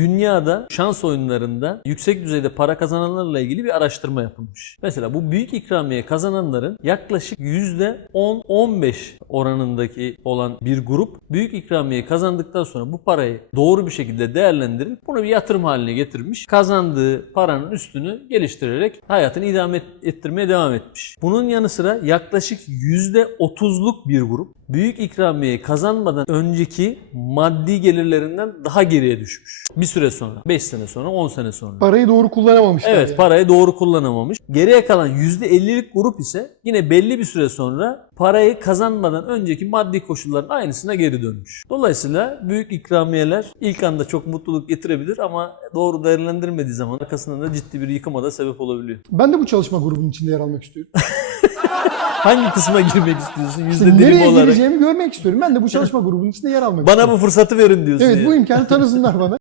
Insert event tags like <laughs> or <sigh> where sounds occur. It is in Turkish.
dünyada şans oyunlarında yüksek düzeyde para kazananlarla ilgili bir araştırma yapılmış. Mesela bu büyük ikramiye kazananların yaklaşık %10-15 oranındaki olan bir grup büyük ikramiye kazandıktan sonra bu parayı doğru bir şekilde değerlendirip bunu bir yatırım haline getirmiş. Kazandığı paranın üstünü geliştirerek hayatını idame et- ettirmeye devam etmiş. Bunun yanı sıra yaklaşık %30'luk bir grup büyük ikramiye kazanmadan önceki maddi gelirlerinden daha geriye düşmüş. Bir süre sonra, 5 sene sonra, 10 sene sonra. Parayı doğru kullanamamışlar. Evet yani. parayı doğru kullanamamış. Geriye kalan %50'lik grup ise yine belli bir süre sonra parayı kazanmadan önceki maddi koşulların aynısına geri dönmüş. Dolayısıyla büyük ikramiyeler ilk anda çok mutluluk getirebilir ama doğru değerlendirmediği zaman arkasından da ciddi bir yıkıma da sebep olabiliyor. Ben de bu çalışma grubunun içinde yer almak istiyorum. <laughs> Hangi kısma girmek istiyorsun? İşte Yüzde dilim nereye olarak. gireceğimi görmek istiyorum. Ben de bu çalışma <laughs> grubunun içinde yer almak Bana istiyorum. bu fırsatı verin diyorsun Evet ya. bu imkanı tanısınlar <laughs> bana.